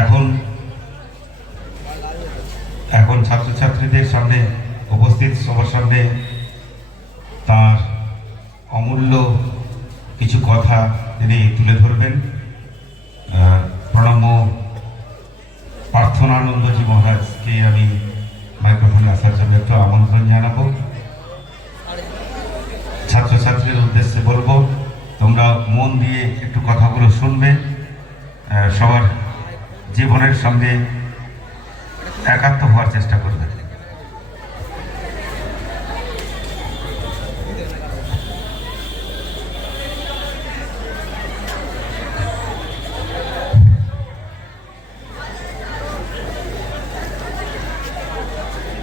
এখন এখন ছাত্রছাত্রীদের সামনে, উপস্থিত সবার সামনে তার অমূল্য কিছু কথা তিনি তুলে ধরবেন। প্রণম্য প্রার্থনানন্দজি মহারাজকে আমি মাইক্রোফোনে আসার জন্য একটু আমন্ত্রণ জানাব। ছাত্রছাত্রীদের উদ্দেশ্যে বলব, তোমরা মন দিয়ে একটু কথাগুলো শুনবে। সবার জীবনের সঙ্গে একাত্ম হওয়ার চেষ্টা করবে।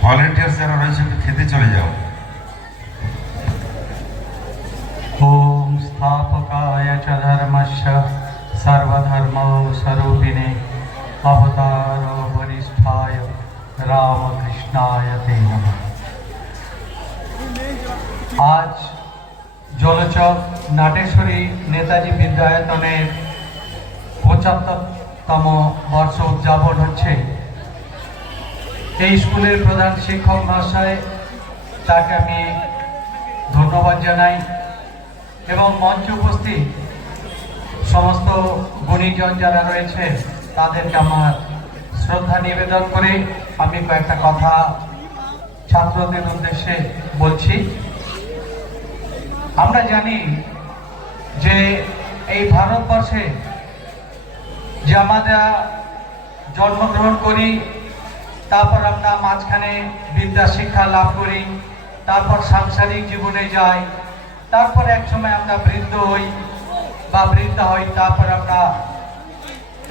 ভলেন্টিয়ার্স যারা রয়েছে খেতে চলে যাও। अवतारो वरिष्ठाय রামকৃষ্ণায় তে নমঃ আজ জলচক নাটেশ্বরী নেতাজি বিদ্যায়তনের পঁচাত্তরতম বর্ষ উদযাপন হচ্ছে এই স্কুলের প্রধান শিক্ষক মহাশয় তাকে আমি ধন্যবাদ জানাই এবং মঞ্চে উপস্থিত সমস্ত গুণীজন যারা রয়েছে তাদেরকে আমার শ্রদ্ধা নিবেদন করে আমি কয়েকটা কথা ছাত্রদের উদ্দেশ্যে বলছি। আমরা জানি যে এই ভারতবর্ষে যে আমরা জন্মগ্রহণ করি, তারপর আমরা মাঝখানে বিদ্যা শিক্ষা লাভ করি, তারপর সাংসারিক জীবনে যাই, তারপর এক সময় আমরা বৃদ্ধ হই বা বৃদ্ধা হই, তারপর আমরা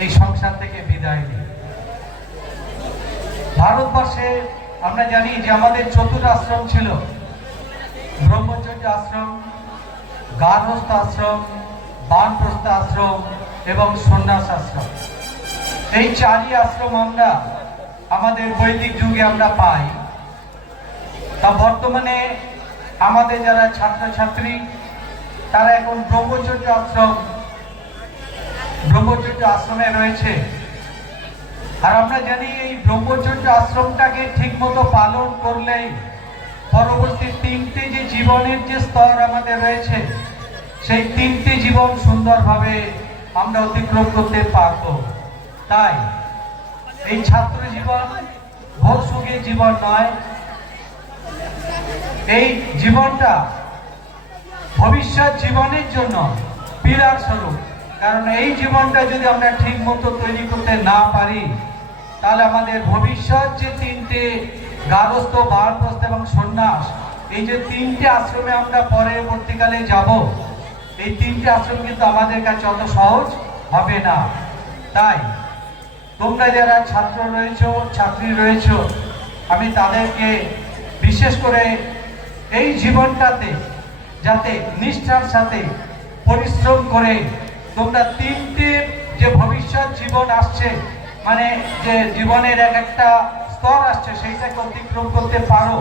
এই সংসার থেকে বিদায় নিই। ভারতবর্ষে আমরা জানি যে আমাদের চতুর আশ্রম ছিল ব্রহ্মচর্য আশ্রম গার্হস্থ আশ্রম, বানপ্রস্থ আশ্রম এবং সন্ন্যাস আশ্রম। এই চারই আশ্রম আমরা আমাদের বৈদিক যুগে আমরা পাই। তা বর্তমানে আমাদের যারা ছাত্রছাত্রী, তারা এখন ব্রহ্মচর্য আশ্রম ব্রহ্মচর্য আশ্রমে রয়েছে। আর আমরা জানি এই ব্রহ্মচর্য আশ্রমটাকে ঠিকমতো পালন করলেই পরবর্তী তিনটে যে জীবনের যে স্তর আমাদের রয়েছে, সেই তিনটি জীবন সুন্দরভাবে আমরা অতিক্রম করতে পারব। তাই এই ছাত্র জীবন ভোগ জীবন নয়। এই জীবনটা ভবিষ্যৎ জীবনের জন্য পিলার স্বরূপ। কারণ এই জীবনটা যদি আমরা ঠিক মতো তৈরি করতে না পারি, তাহলে আমাদের ভবিষ্যৎ যে তিনটে গারস্থ, বারপ্রস্থ এবং সন্ন্যাস, এই যে তিনটে আশ্রমে আমরা পরবর্তীকালে যাব, এই তিনটে আশ্রম কিন্তু আমাদের কাছে অত সহজ হবে না। তাই তোমরা যারা ছাত্র রয়েছ, ছাত্রী রয়েছ, আমি তাদেরকে বিশেষ করে এই জীবনটাতে যাতে নিষ্ঠার সাথে পরিশ্রম করে তোমরা তিনটে যে ভবিষ্যৎ জীবন আসছে মানে যে জীবনের এক একটা স্তর আসছে, সেইটাকে অতিক্রম করতে পারো,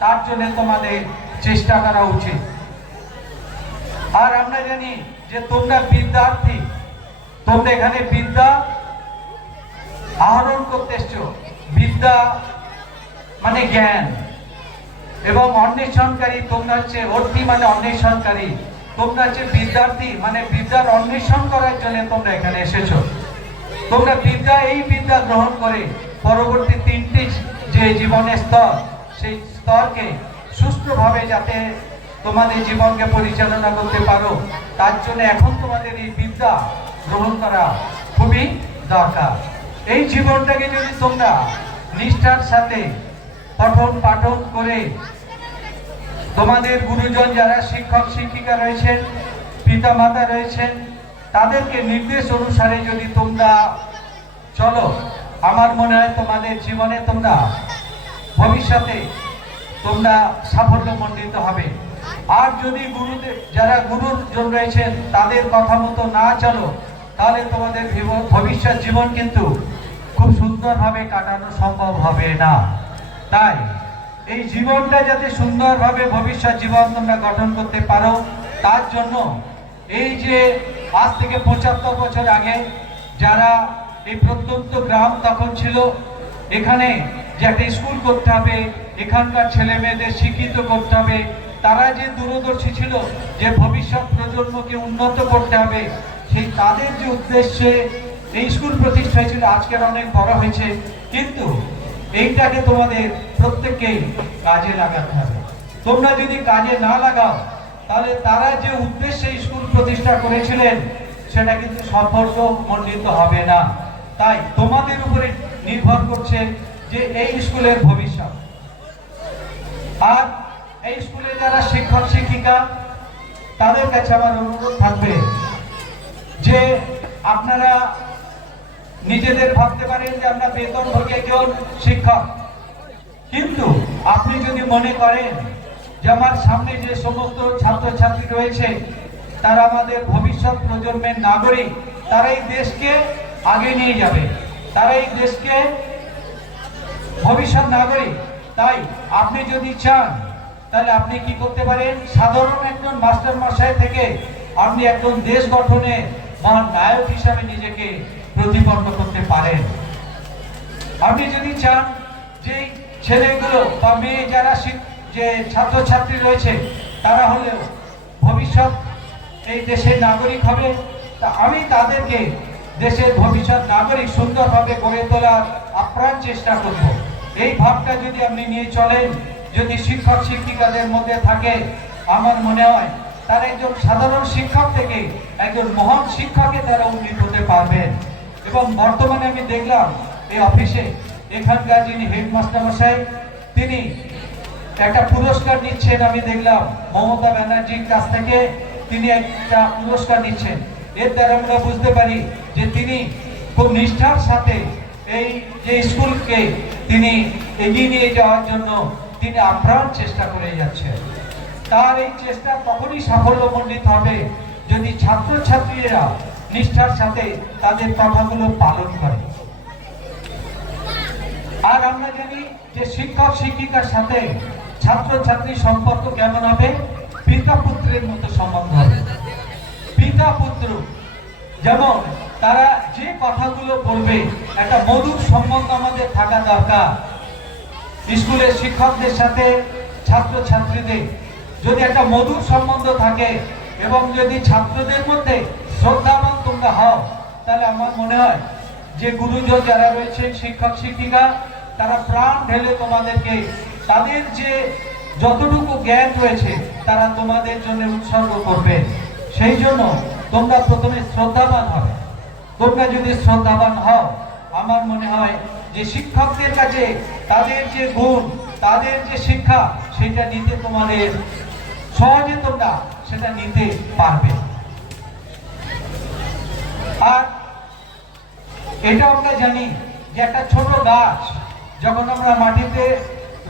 তার জন্য তোমাদের চেষ্টা করা উচিত। আর আমরা জানি যে তোমরা বিদ্যার্থী, তোমরা এখানে বিদ্যা আহরণ করতে এসছো। বিদ্যা মানে জ্ঞান। এবং অন্বেষণকারী তোমরা হচ্ছে অর্থী মানে অন্বেষণকারী। তোমরা হচ্ছে বিদ্যার্থী মানে বিদ্যার অন্বেষণ করার জন্য তোমরা এখানে এসেছ। তোমরা বিদ্যা, এই বিদ্যা গ্রহণ করে পরবর্তী তিনটি যে জীবনের স্তর, সেই স্তরকে সুস্থভাবে যাতে তোমাদের জীবনকে পরিচালনা করতে পারো, তার জন্য এখন তোমাদের এই বিদ্যা গ্রহণ করা খুবই দরকার। এই জীবনটাকে যদি তোমরা নিষ্ঠার সাথে পঠন পাঠন করে তোমাদের গুরুজন যারা শিক্ষক, শিক্ষিকা রয়েছেন পিতা মাতা রয়েছেন, তাদেরকে নির্দেশ অনুসারে যদি তোমরা চলো, আমার মনে হয় তোমাদের জীবনে তোমরা ভবিষ্যতে তোমরা সাফল্যমণ্ডিত হবে। আর যদি গুরুদেব যারা গুরুজন রয়েছেন, তাদের কথা মতো না চলো, তাহলে তোমাদের ভবিষ্যৎ জীবন কিন্তু খুব সুন্দরভাবে কাটানো সম্ভব হবে না। তাই এই জীবনটা যাতে সুন্দরভাবে ভবিষ্যৎ জীবন তোমরা গঠন করতে পারো, তার জন্য এই যে আজ থেকে পঁচাত্তর বছর আগে যারা এই প্রত্যন্ত গ্রাম তখন ছিল, এখানে যে একটা স্কুল করতে হবে, এখানকার ছেলে মেয়েদের শিক্ষিত করতে হবে, তারা যে দূরদর্শী ছিল, যে ভবিষ্যৎ প্রজন্মকে উন্নত করতে হবে, সেই তাদের যে উদ্দেশ্যে এই স্কুল প্রতিষ্ঠা হয়েছিল আজকের অনেক বড় হয়েছে। কিন্তু এইটাকে তোমাদের প্রত্যেককেই কাজে লাগাতে হবে। তোমরা যদি কাজে না লাগাও, তাহলে তারা যে উদ্দেশ্যে স্কুল প্রতিষ্ঠা করেছিলেন, সেটা কিন্তু সফল মণ্ডিত হবে না। তাই তোমাদের উপরে নির্ভর করছে যে এই স্কুলের ভবিষ্যৎ। আর এই স্কুলে যারা শিক্ষক, শিক্ষিকা, তাদের কাছে আমার অনুরোধ থাকবে যে আপনারা নিজেদের ভাবতে পারেন যে আমরা বেতন ভোগে একজন শিক্ষক। কিন্তু আপনি যদি মনে করেন যে আমার সামনে যে সমস্ত ছাত্রছাত্রী রয়েছে, তারা আমাদের ভবিষ্যৎ প্রজন্মের নাগরিক, তারা এই দেশকে আগে নিয়ে যাবে। তারা এই দেশকে ভবিষ্যৎ নাগরিক। তাই আপনি যদি চান, তাহলে আপনি কি করতে পারেন? সাধারণ একজন মাস্টার মশাই থেকে আপনি একজন দেশ গঠনে মহান নায়ক হিসাবে নিজেকে প্রতিপন্ন করতে পারেন। আপনি যদি চান যে ছেলেগুলো বা মেয়ে যারা যে ছাত্রছাত্রী রয়েছে, তারা হলেও ভবিষ্যৎ এই দেশের নাগরিক হবে। তা আমি তাদেরকে দেশের ভবিষ্যৎ নাগরিক সুন্দরভাবে গড়ে তোলার আপ্রাণ চেষ্টা করব। এই ভাবটা যদি আপনি নিয়ে চলেন, যদি শিক্ষক শিক্ষিকাদের মধ্যে থাকে, আমার মনে হয় তারা একজন সাধারণ শিক্ষক থেকে একজন মহান শিক্ষকে তারা উন্নীত হতে পারবেন। এবং বর্তমানে আমি দেখলাম, এই অফিসে এখানকার যিনি হেডমাস্টার মশাই, তিনি একটা পুরস্কার নিচ্ছেন আমি দেখলাম, মমতা ব্যানার্জির কাছ থেকে তিনি একটা পুরস্কার নিচ্ছেন। এর দ্বারা আমরা বুঝতে পারি যে তিনি খুব নিষ্ঠার সাথে এই যে স্কুলকে তিনি এগিয়ে নিয়ে যাওয়ার জন্য তিনি আপ্রাণ চেষ্টা করে যাচ্ছেন। তার এই চেষ্টা তখনই সাফল্যমণ্ডিত হবে যদি ছাত্রছাত্রীরা নিষ্ঠার সাথে তাদের কথাগুলো পালন করে। আর আমরা জানি যে শিক্ষক শিক্ষিকার সাথে ছাত্রছাত্রী সম্পর্ক কেমন হবে? পিতা পুত্রের মতো সম্বন্ধ হবে। পিতা পুত্র, যেমন তারা যে কথাগুলো বলবে, একটা মধুর সম্বন্ধ আমাদের থাকা দরকার। স্কুলের শিক্ষকদের সাথে, ছাত্রছাত্রীদের, যদি একটা মধুর সম্বন্ধ থাকে এবং যদি ছাত্রদের মধ্যে শ্রদ্ধাবান তোমরা হও, তাহলে আমার মনে হয় যে গুরুজন যারা রয়েছে শিক্ষক, শিক্ষিকা, তারা প্রাণ ঢেলে তোমাদেরকে তাদের যে যতটুকু জ্ঞান রয়েছে, তারা তোমাদের জন্য উৎসর্গ করবে। সেই জন্য তোমরা প্রথমে শ্রদ্ধাবান হবে। তোমরা যদি শ্রদ্ধাবান হও, আমার মনে হয় যে শিক্ষকদের কাছে তাদের যে গুণ, তাদের যে শিক্ষা, সেটা নিতে তোমাদের সহজে তোমরা সেটা নিতে পারবে। আর এটা আমরা জানি যে একটা ছোট গাছ, যখন আমরা মাটিতে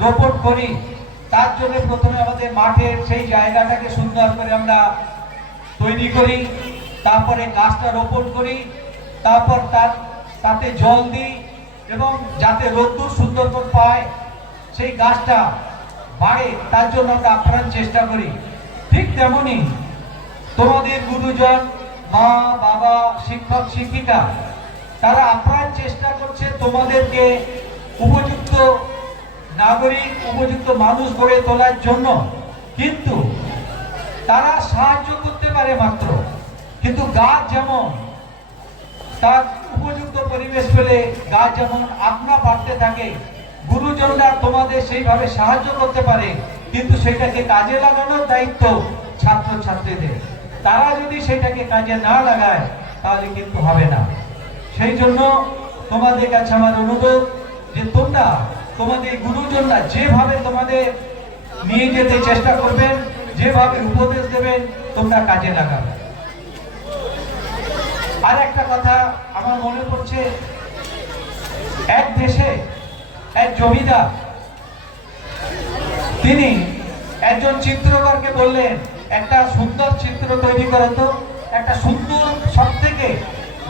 রোপণ করি, তার জন্য প্রথমে আমাদের মাঠের সেই জায়গাটাকে সুন্দর করে আমরা তৈরি করি, তারপরে গাছটা রোপণ করি, তারপর তার তাতে জল দিই এবং যাতে রোদ্দুর সুন্দর পায়, সেই গাছটা বাড়ে, তার জন্য আমরা আপ্রাণ চেষ্টা করি। ঠিক তেমনি তোমাদের গুরুজন মা, বাবা, শিক্ষক, শিক্ষিকা তারা আপ্রাণ চেষ্টা করছে তোমাদেরকে উপযুক্ত নাগরিক, উপযুক্ত মানুষ গড়ে তোলার জন্য। কিন্তু তারা সাহায্য করতে পারে মাত্র। কিন্তু গাছ যেমন তার উপযুক্ত পরিবেশ পেলে গাছ যেমন আপনা বাড়তে থাকে, গুরুজনরা তোমাদের সেইভাবে সাহায্য করতে পারে, কিন্তু সেটাকে কাজে লাগানোর দায়িত্ব ছাত্র ছাত্রীদের তারা যদি সেটাকে কাজে না লাগায়, তাহলে কিন্তু হবে না। সেই জন্য তোমাদের কাছে আমার অনুরোধ যে তোমরা তোমাদের গুরুজনরা যেভাবে তোমাদের নিয়ে যেতে চেষ্টা করবেন, যেভাবে উপদেশ দেবেন, তোমরা কাজে লাগাবে। আর একটা কথা আমার মনে পড়ছে, এক দেশে এক জমিদার, তিনি একজন চিত্রকরকে বললেন, একটা সুন্দর চিত্র তৈরি করো তো, একটা সুন্দর সব থেকে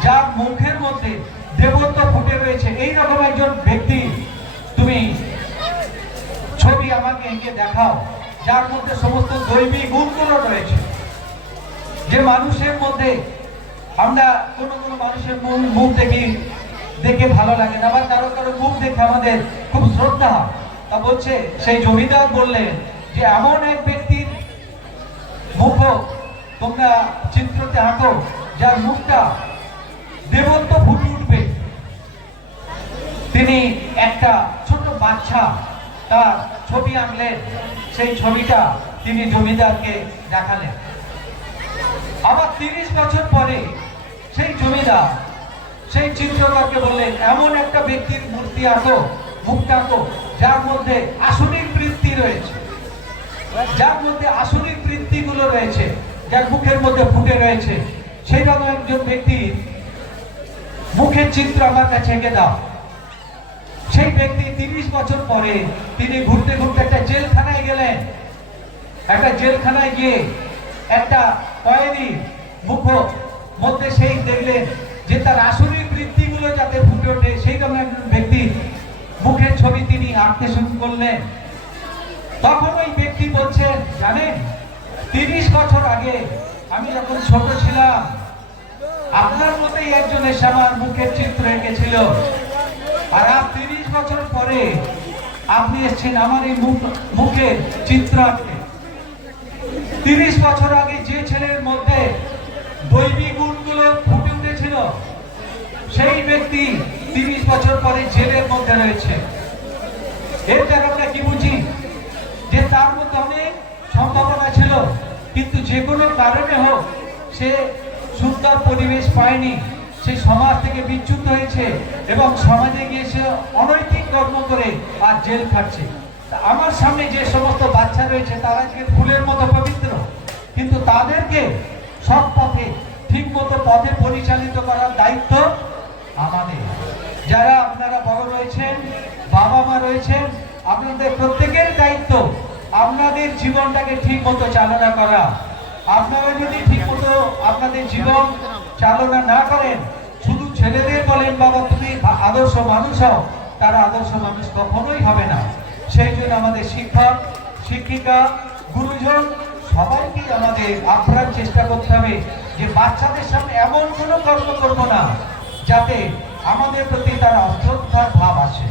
যার মুখের মধ্যে দেবত্ব ফুটে রয়েছে। এই রকম একজন ব্যক্তি, তুমি ছবি আমাকে এঁকে দেখাও, যার মধ্যে সমস্ত দৈবিক গুণগুলো রয়েছে। যে মানুষের মধ্যে আমরা কোনো কোনো মানুষের মুখ দেখি, দেখে ভালো লাগে না, আবার কারও কারও মুখ দেখে আমাদের খুব শ্রদ্ধা তা বলছে, সেই জমিদার বললেন যে, এমন এক ব্যক্তির মুখ তোমরা চিত্রতে আঁকো, যার মুখটা দেবত্ব ফুটে উঠবে। তিনি একটা ছোট বাচ্চা তার ছবি আঁকলেন। সেই ছবিটা তিনি জমিদারকে দেখালেন। আবার তিরিশ বছর পরে সেই জমিদার সেই চিত্রকরকে বললেন, এমন একটা ব্যক্তির মূর্তি আঁকো, মুখটা আঁকো, যার মধ্যে আসনিক বৃত্তি রয়েছে। যার মধ্যে আসনিক বৃত্তিগুলো রয়েছে, যার মুখের মধ্যে ফুটে রয়েছে। সেই রকম একজন ব্যক্তির মুখের চিত্র আমার কাছে এঁকে দাও। সেই ব্যক্তি তিরিশ বছর পরে তিনি ঘুরতে ঘুরতে একটা জেলখানায় গেলেন। একটা জেলখানায় গিয়ে একটা কয়েদি মুখ মধ্যে সেই দেখলেন যে তার আসরিক বৃত্তিগুলো যাতে ফুটে ওঠে, সেই একজন ব্যক্তি মুখের ছবি তিনি আঁকতে শুরু করলেন। তখন ওই ব্যক্তি বলছেন জানেন, তিরিশ বছর আগে আমি যখন ছোট ছিলাম আপনার মতোই একজন এসে আমার মুখের চিত্র এঁকেছিল। আর আজ তিরিশ বছর পরে আপনি এসেছেন আমার এই মুখ মুখের চিত্র আঁকতে। তিরিশ বছর আগে যে ছেলের মধ্যে দৈবিক গুণগুলো ফুটে উঠেছিল, সেই ব্যক্তি তিরিশ বছর পরে জেলের মধ্যে রয়েছে। এর দ্বারা আমরা কি বুঝি? যে তার মধ্যে অনেক সম্ভাবনা ছিল, কিন্তু যে কোনো কারণে হোক সে সুন্দর পরিবেশ পায়নি, সে সমাজ থেকে বিচ্যুত হয়েছে এবং সমাজে গিয়ে সে অনৈতিক কর্ম করে আর জেল খাটছে। তা আমার সামনে যে সমস্ত বাচ্চা রয়েছে, তারা আজকে ফুলের মতো পবিত্র? কিন্তু তাদেরকে সৎ পথে, ঠিক মতো পথে পরিচালিত করার দায়িত্ব আমাদের। যারা আপনারা বড় রয়েছেন, বাবা মা রয়েছেন, আপনাদের প্রত্যেকের দায়িত্ব আপনাদের জীবনটাকে ঠিক মতো চালনা করা। আপনারা যদি ঠিক মতো আপনাদের জীবন চালনা না করেন, শুধু ছেলেদের বলেন বাবা তুমি আদর্শ মানুষ হও, তারা আদর্শ মানুষ কখনোই হবে না। সেই জন্য আমাদের শিক্ষক, শিক্ষিকা, গুরুজন সবাইকে আমাদের আপ্রাণ চেষ্টা করতে হবে যে বাচ্চাদের সামনে এমন কোনো কর্ম করব না যাতে আমাদের প্রতি তার অশ্রদ্ধার ভাব আসে।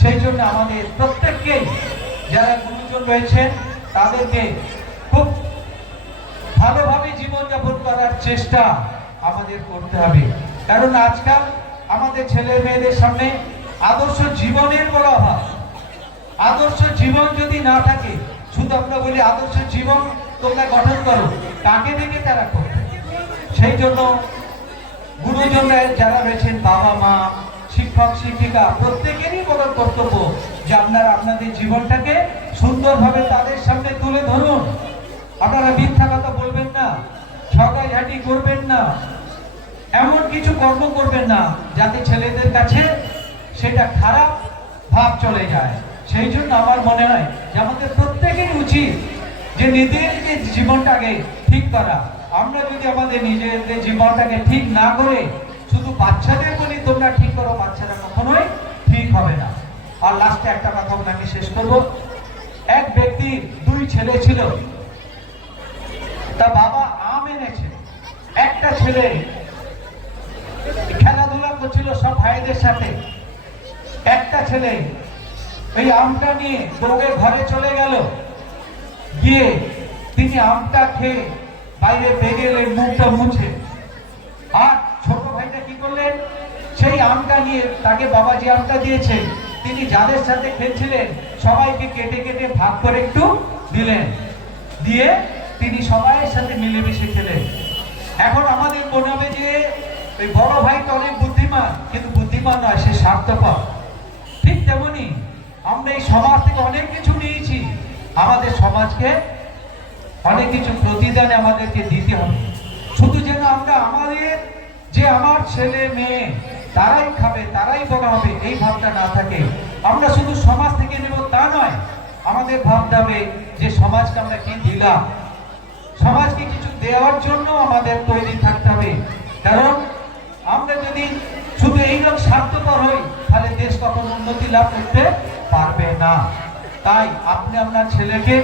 সেই জন্য আমাদের প্রত্যেককেই, যারা গুরুজন রয়েছেন, তাদেরকে খুব করার চেষ্টা আমাদের করতে হবে। কারণ আজকাল আমাদের ছেলে মেয়েদের সামনে আদর্শ জীবনের বড় অভাব। আদর্শ জীবন যদি না থাকে, শুধু আমরা বলি আদর্শ জীবন তোমরা গঠন করো, কাকে দেখে তারা করবে? সেই জন্য গুরুজনরা যারা রয়েছেন, বাবা, মা, শিক্ষক, শিক্ষিকা, প্রত্যেকেরই বড় কর্তব্য যে আপনারা আপনাদের জীবনটাকে সুন্দরভাবে তাদের সামনে তুলে ধরুন। আপনারা মিথ্যা কথা বলবেন না। ঝগড়াঝাটি করবেন না। এমন কিছু কর্ম করবেন না যাতে ছেলেদের কাছে সেটা খারাপ ভাব চলে যায়। সেই জন্য আমার মনে হয় যে আমাদের প্রত্যেকেরই উচিত যে নিজেদের জীবনটাকে ঠিক করা। আমরা যদি আমাদের নিজেদের জীবনটাকে ঠিক না করে শুধু বাচ্চাদের বলি, তোমরা ঠিক করো, বাচ্চারা কখনোই ঠিক হবে না। আর লাস্টে একটা কথা বলে আমি শেষ করব। এক ব্যক্তির দুই ছেলে ছিল। তা বাবা আম এনেছে। ছেলে। খেলাধুলা করছিল সব ভাইদের সাথে। একটা ছেলে এই আমটা নিয়ে দৌড়ে ঘরে চলে গেল। গিয়ে তিনি আমটা খেয়ে বাইরে বেরিয়ে এলেন মুখটা মুছে। আর ছোট ভাইটা কি করলেন? সেই আমটা নিয়ে তাকে বাবা যে আমটা দিয়েছে। তিনি যাদের সাথে খেলছিলেন, সবাইকে কেটে কেটে ভাগ করে একটু দিলেন। দিয়ে তিনি সবাইয়ের সাথে মিলেমিশে খেলেন এখন আমাদের মনে হবে যে ওই বড় ভাই তো অনেক বুদ্ধিমান, কিন্তু বুদ্ধিমান নয়, সে স্বার্থপর। ঠিক তেমনি আমরা এই সমাজ থেকে অনেক কিছু নিয়েছি। আমাদের সমাজকে অনেক কিছু প্রতিদানে আমাদেরকে দিতে হবে। শুধু যেন আমরা আমাদের যে আমার ছেলে মেয়ে, তারাই খাবে, তারাই বড় হবে, এই ভাবটা না থাকে। আমরা শুধু সমাজ থেকে নেব তা নয়, আমাদের ভাবতে হবে যে সমাজকে আমরা কি দিলাম? সমাজকে কিছু দেওয়ার জন্য আমাদের তৈরি থাকতে হবে। কারণ যদি শুধু এইরকম স্বার্থপর হই, তাহলে দেশ কখনো উন্নতি লাভ করতে পারবে না। তাই আপনি আপনার ছেলেকে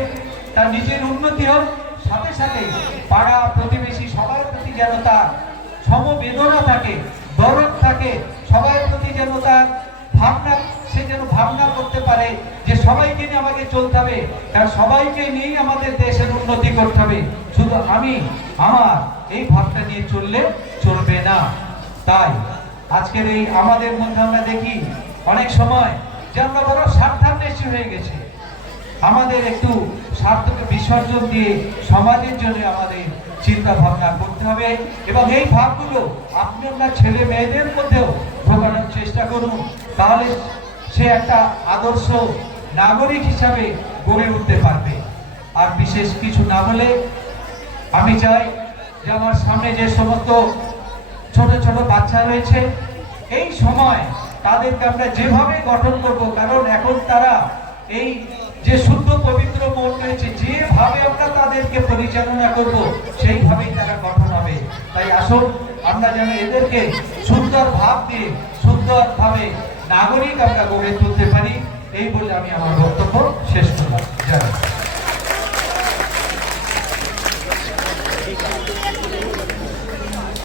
তার নিজের উন্নতি হোক, সাথে সাথে পাড়া প্রতিবেশী সবার প্রতি যেন তার সমবেদনা থাকে দরদ থাকে সবার প্রতি যেন তার ভাবনা, সে যেন ভাবনা করতে পারে যে সবাইকে নিয়ে আমাকে চলতে হবে, কারণ সবাইকে নিয়েই আমাদের দেশের উন্নতি করতে হবে। শুধু আমি, আমার এই ভাবটা নিয়ে চললে চলবে না। তাই আজকের এই আমাদের মধ্যে আমরা দেখি অনেক সময় যে আমরা বড় স্বার্থান্বেষী হয়ে গেছে। আমাদের একটু স্বার্থকে বিসর্জন দিয়ে সমাজের জন্য আমাদের চিন্তা ভাবনা করতে হবে এবং এই ভাবগুলো আপনি আপনার ছেলে মেয়েদের মধ্যেও ঢোকানোর চেষ্টা করুন। তাহলে সে একটা আদর্শ নাগরিক হিসাবে গড়ে উঠতে পারবে। আর বিশেষ কিছু না বলে আমি চাই যে আমার সামনে যে সমস্ত ছোট ছোট বাচ্চা রয়েছে। এই সময় তাদেরকে আমরা যেভাবে গঠন করব, কারণ এখন তারা এই যে শুদ্ধ পবিত্র মন রয়েছে, যেভাবে আমরা তাদেরকে পরিচালনা করব, সেইভাবেই তারা গঠন হবে। তাই আসুন, আমরা যেন এদেরকে সুন্দর ভাব দিয়ে, সুন্দরভাবে নাগরিক আমরা গড়ে তুলতে পারি, এই বলে আমি আমার বক্তব্য শেষ করলাম।